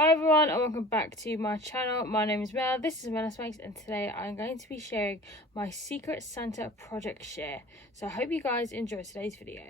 Hi everyone and welcome back to my channel. My name is Mel, this is Melus and today I'm going to be sharing my Secret Santa project share. So I hope you guys enjoy today's video.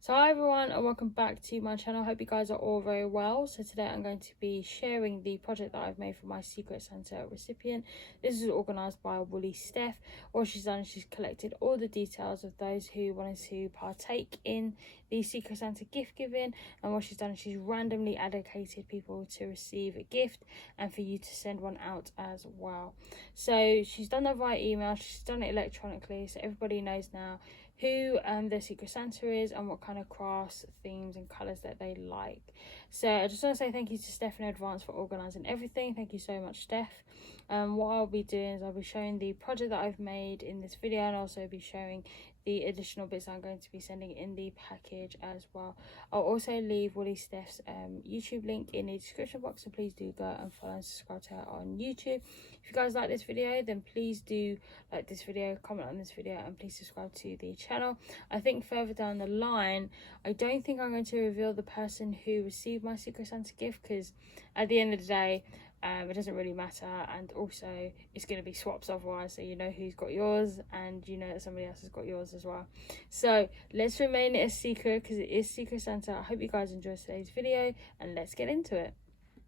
So hi everyone and welcome back to my channel. I hope you guys are all very well. So today I'm going to be sharing the project that I've made for my Secret Santa recipient. This is organised by Woolly Steph. What she's done is she's collected all the details of those who wanted to partake in the Secret Santa gift giving, and what she's done is she's randomly allocated people to receive a gift and for you to send one out as well. So she's done that via email, she's done it electronically, so everybody knows now who the Secret Santa is and what kind of crafts, themes and colours that they like. So I just want to say thank you to Steph in advance for organising everything. Thank you so much, Steph. What I'll be doing is I'll be showing the project that I've made in this video, and also be showing the additional bits I'm going to be sending in the package as well. I'll also leave Woolly Steph's YouTube link in the description box, so please do go and follow and subscribe to her on YouTube. If you guys like this video, then please do like this video, comment on this video, and please subscribe to the channel. I think further down the line, I don't think I'm going to reveal the person who received my Secret Santa gift, because at the end of the day, it doesn't really matter, and also it's going to be swaps otherwise, so you know who's got yours and you know that somebody else has got yours as well. So let's remain it a secret because it is Secret Santa. I hope you guys enjoy today's video and let's get into it.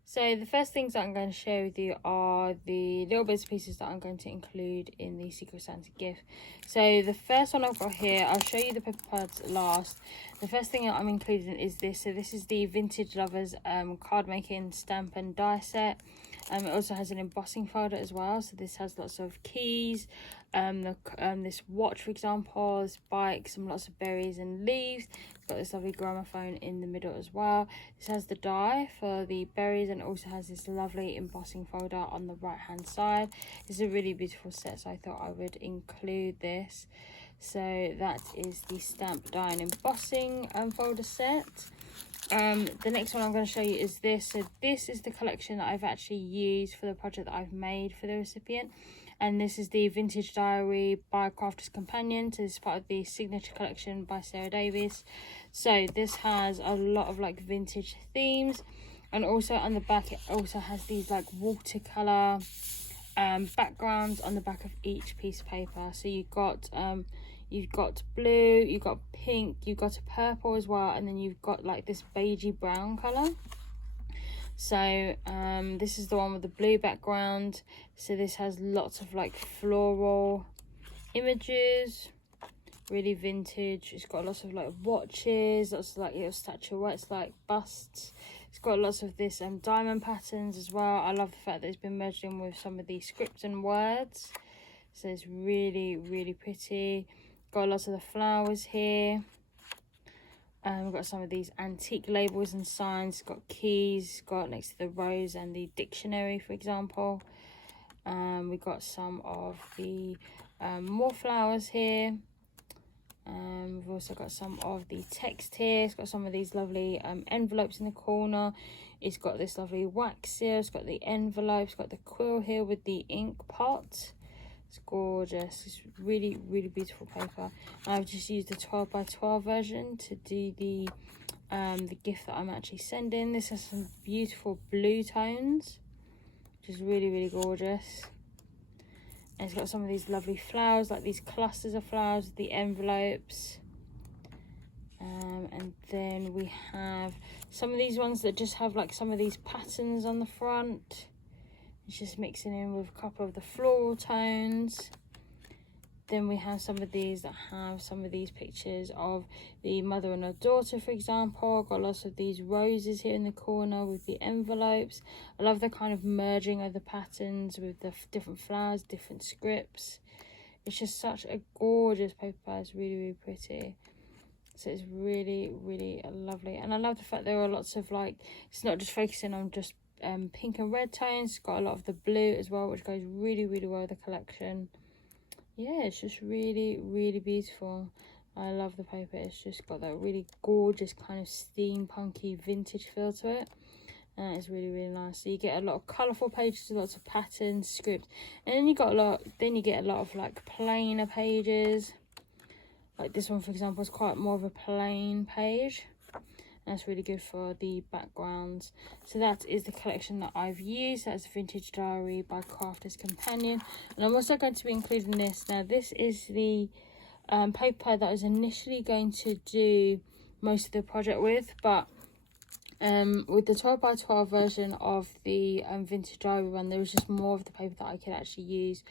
So the first things that I'm going to share with you are the little bits and pieces that I'm going to include in the Secret Santa gift. So the first one I've got here, I'll show you the paper pads last. The first thing that I'm including is this. So this is the Vintage Lovers card making stamp and die set. It also has an embossing folder as well. So this has lots of keys, this watch, for example, this bike, some lots of berries and leaves. It's got this lovely gramophone in the middle as well. This has the die for the berries, and also has this lovely embossing folder on the right hand side. It's a really beautiful set, so I thought I would include this. So that is the stamp, die and embossing folder set. The next one I'm going to show you is this. So this is the collection that I've actually used for the project that I've made for the recipient, and this is the Vintage Diary by Crafter's Companion. So this is part of the signature collection by Sara. So this has a lot of like vintage themes, and also on the back it also has these like watercolor backgrounds on the back of each piece of paper. So you've got blue, you've got pink, you've got a purple as well, and then you've got like this beigey brown color. So this is the one with the blue background. So this has lots of like floral images, really vintage. It's got lots of like watches, lots of like little statuettes, like busts. It's got lots of this diamond patterns as well. I love the fact that it's been merged in with some of the script and words, so it's really pretty. Got lots of the flowers here. We've got some of these antique labels and signs. Got keys, got next to the rose and the dictionary, for example. We've got some of the more flowers here. We've also got some of the text here. It's got some of these lovely envelopes in the corner. It's got this lovely wax seal. It's got the envelopes. It's got the quill here with the ink pot. It's gorgeous. It's really beautiful paper. I've just used the 12 by 12 version to do the gift that I'm actually sending. This has some beautiful blue tones, which is really gorgeous. And it's got some of these lovely flowers, like these clusters of flowers, the envelopes. And then we have some of these ones that just have like some of these patterns on the front. It's just mixing in with a couple of the floral tones. Then we have some of these that have some of these pictures of the mother and her daughter, for example. Got lots of these roses here in the corner with the envelopes. I love the kind of merging of the patterns with the different flowers, different scripts. It's just such a gorgeous paper. It's really pretty. So it's really lovely. And I love the fact there are lots of like, it's not just focusing on just pink and red tones. It's got a lot of the blue as well, which goes really well with the collection. Yeah, it's just really beautiful. I love the paper. It's just got that really gorgeous kind of steampunky vintage feel to it, and it's really nice. So you get a lot of colourful pages with lots of patterns, script, and then you get a lot of like plainer pages. Like this one, for example, is quite more of a plain page. and that's really good for the backgrounds. So that is the collection that I've used. That's Vintage Diary by Crafter's Companion, and I'm also going to be including this. Now this is the paper that I was initially going to do most of the project with, but with the 12 by 12 version of the Vintage Diary one, there was just more of the paper that I could actually use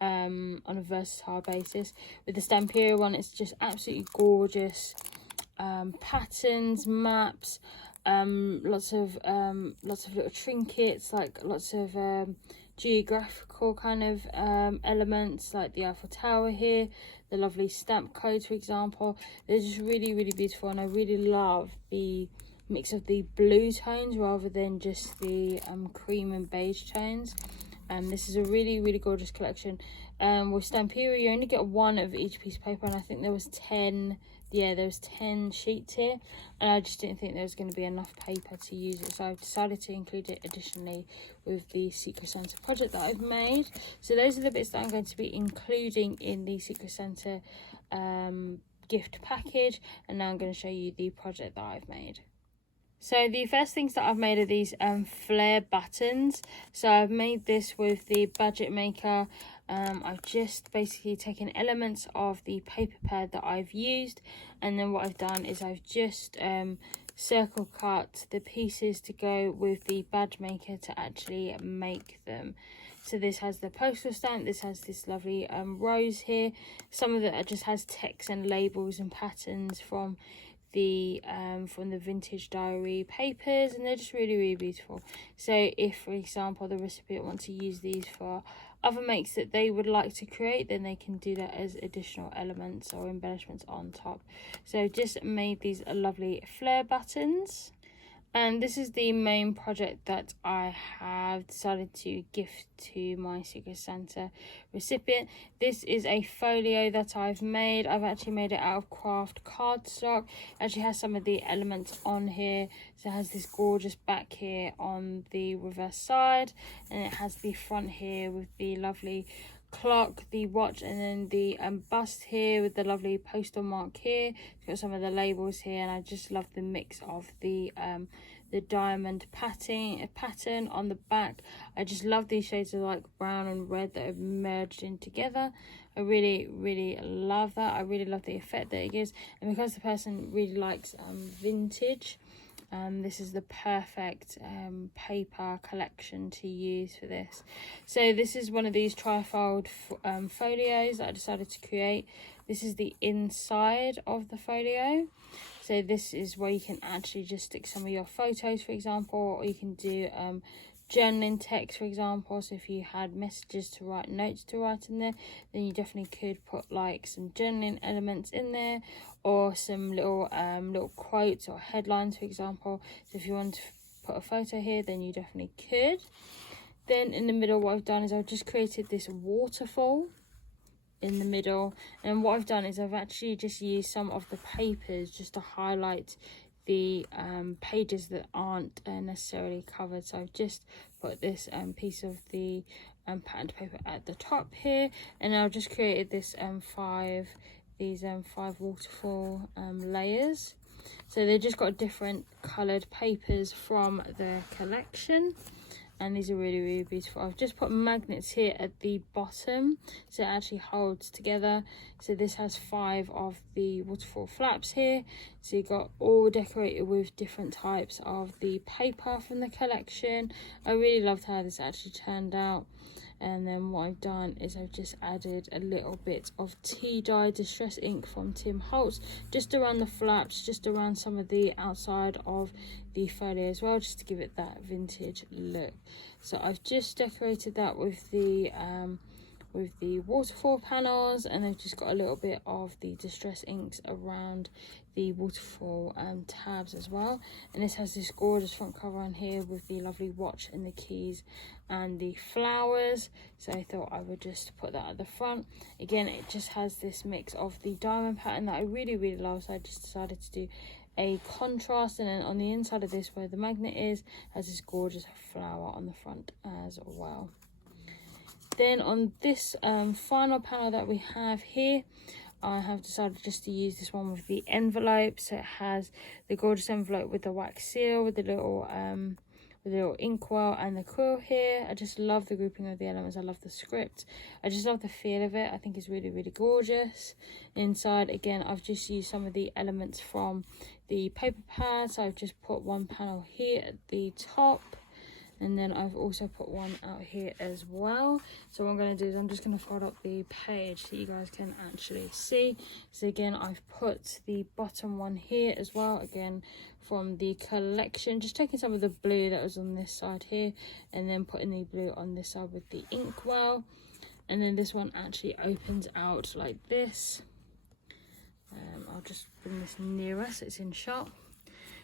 on a versatile basis. With the Stamperia one, it's just absolutely gorgeous patterns, maps, lots of little trinkets, like lots of geographical kind of elements, like the Eiffel Tower here, the lovely stamp codes, for example. They're just really, really beautiful, and I really love the mix of the blue tones rather than just the cream and beige tones. This is a really, really gorgeous collection. With Stamperia, you only get one of each piece of paper, and I think there was 10 sheets here, and I just didn't think there was going to be enough paper to use it, so I've decided to include it additionally with the Secret Santa project that I've made. So those are the bits that I'm going to be including in the Secret Santa gift package, and now I'm going to show you the project that I've made. So the first things that I've made are these flare buttons. So I've made this with the budget maker. I've just basically taken elements of the paper pad that I've used, and then what I've done is I've just circle cut the pieces to go with the badge maker to actually make them. So this has the postal stamp, this has this lovely rose here. Some of it just has text and labels and patterns from the Vintage Diary papers, and they're just really, really beautiful. So if, for example, the recipient wants to use these for other makes that they would like to create, then they can do that as additional elements or embellishments on top. So just made these lovely flare buttons. And this is the main project that I have decided to gift to my Secret Santa recipient. This is a folio that I've made. I've actually made it out of craft cardstock. It actually has some of the elements on here. So it has this gorgeous back here on the reverse side, and it has the front here with the lovely clock, the watch, and then the bust here with the lovely postal mark here. It's got some of the labels here, and I just love the mix of the diamond pattern on the back. I just love these shades of like brown and red that have merged in together. I really, really love that. I really love the effect that it gives, and because the person really likes vintage, this is the perfect paper collection to use for this. So this is one of these trifold folios that I decided to create. This is the inside of the folio. So this is where you can actually just stick some of your photos, for example, or you can do journaling text, for example. So if you had messages to write, notes to write in there, then you definitely could put like some journaling elements in there, or some little quotes or headlines, for example. So if you want to put a photo here, then you definitely could. Then in the middle, what I've done is I've just created this waterfall in the middle, and what I've done is I've actually just used some of the papers just to highlight the pages that aren't necessarily covered. So I've just put this piece of the patterned paper at the top here, and I've just created this five waterfall layers. So they've just got different coloured papers from the collection, and these are really, really beautiful. I've just put magnets here at the bottom so it actually holds together. So this has 5 of the waterfall flaps here, so you got all decorated with different types of the paper from the collection. I really loved how this actually turned out. And then what I've done is I've just added a little bit of tea dye distress ink from Tim Holtz just around the flaps, just around some of the outside of the folio as well, just to give it that vintage look. So I've just decorated that with the waterfall panels, and I've just got a little bit of the distress inks around the waterfall tabs as well. And this has this gorgeous front cover on here with the lovely watch and the keys and the flowers, so I thought I would just put that at the front. Again, it just has this mix of the diamond pattern that I really, really love, so I just decided to do a contrast. And then on the inside of this, where the magnet is, has this gorgeous flower on the front as well. Then on this final panel that we have here, I have decided just to use this one with the envelope. So it has the gorgeous envelope with the wax seal, with the little inkwell and the quill here. I just love the grouping of the elements. I love the script. I just love the feel of it. I think it's really, really gorgeous. Inside, again, I've just used some of the elements from the paper pad. So I've just put one panel here at the top, and then I've also put one out here as well. So what I'm going to do is I'm just going to fold up the page so you guys can actually see. So again, I've put the bottom one here as well, again from the collection, just taking some of the blue that was on this side here and then putting the blue on this side with the inkwell. And then this one actually opens out like this. I'll just bring this nearer so it's in shot.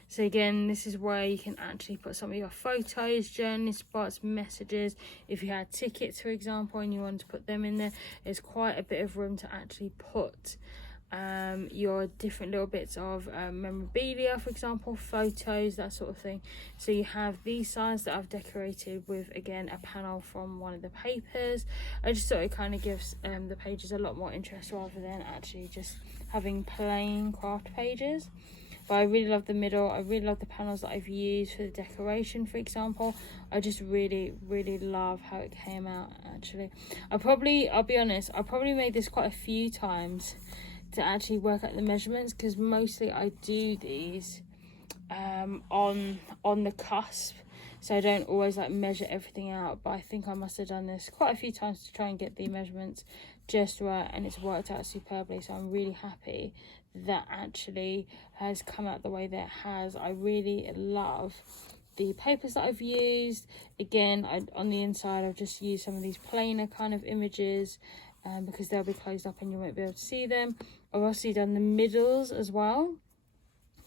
So again, this is where you can actually put some of your photos, journey spots, messages. If you had tickets, for example, and you wanted to put them in there, there's quite a bit of room to actually put your different little bits of memorabilia, for example, photos, that sort of thing. So you have these sides that I've decorated with, again, a panel from one of the papers. I just thought it kind of gives the pages a lot more interest rather than actually just having plain craft pages. But I really love the middle. I really love the panels that I've used for the decoration, for example. I just really, really love how it came out, actually. I'll be honest, I probably made this quite a few times to actually work out the measurements, because mostly I do these on the cusp. So I don't always like measure everything out, but I think I must have done this quite a few times to try and get the measurements just right, and it's worked out superbly. So I'm really happy that actually has come out the way that it has. I really love the papers that I've used. Again, on the inside I've just used some of these plainer kind of images because they'll be closed up and you won't be able to see them. I've also done the middles as well.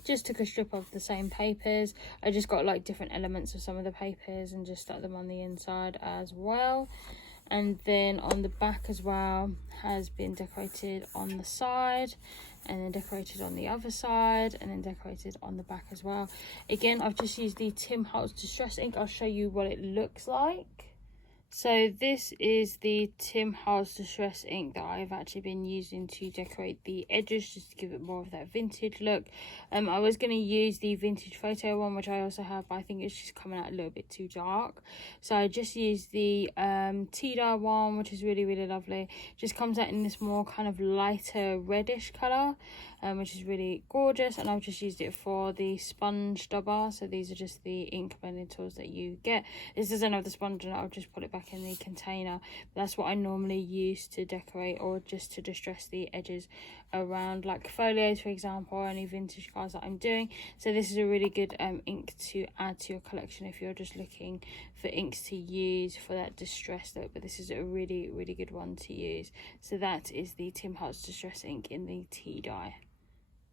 Just took a strip of the same papers. I just got like different elements of some of the papers and just stuck them on the inside as well. And then on the back as well has been decorated on the side, and then decorated on the other side, and then decorated on the back as well. Again, I've just used the Tim Holtz Distress ink. I'll show you what it looks like. So this is the Tim Holtz Distress ink that I've actually been using to decorate the edges, just to give it more of that vintage look. I was going to use the vintage photo one, which I also have, but I think it's just coming out a little bit too dark. So I just used the tea-dye one, which is really, really lovely. Just comes out in this more kind of lighter reddish colour, which is really gorgeous. And I've just used it for the sponge dobber. So these are just the ink blending tools that you get. This doesn't have the sponge in it. I'll just put it back in the container. That's what I normally use to decorate or just to distress the edges around like folios, for example, or any vintage cards that I'm doing. So this is a really good ink to add to your collection if you're just looking for inks to use for that distress look. But this is a really, really good one to use. So that is the Tim Holtz Distress ink in the tea dye.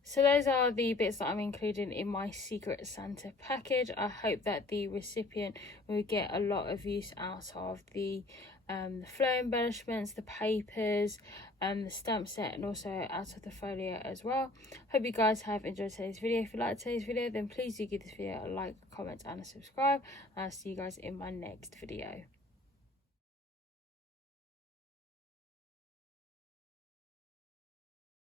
So those are the bits that I'm including in my Secret Santa package. I hope that the recipient will get a lot of use out of the flow embellishments, the papers, the stamp set, and also out of the folio as well. Hope you guys have enjoyed today's video. If you liked today's video, then please do give this video a like, comment, and a subscribe. I'll see you guys in my next video.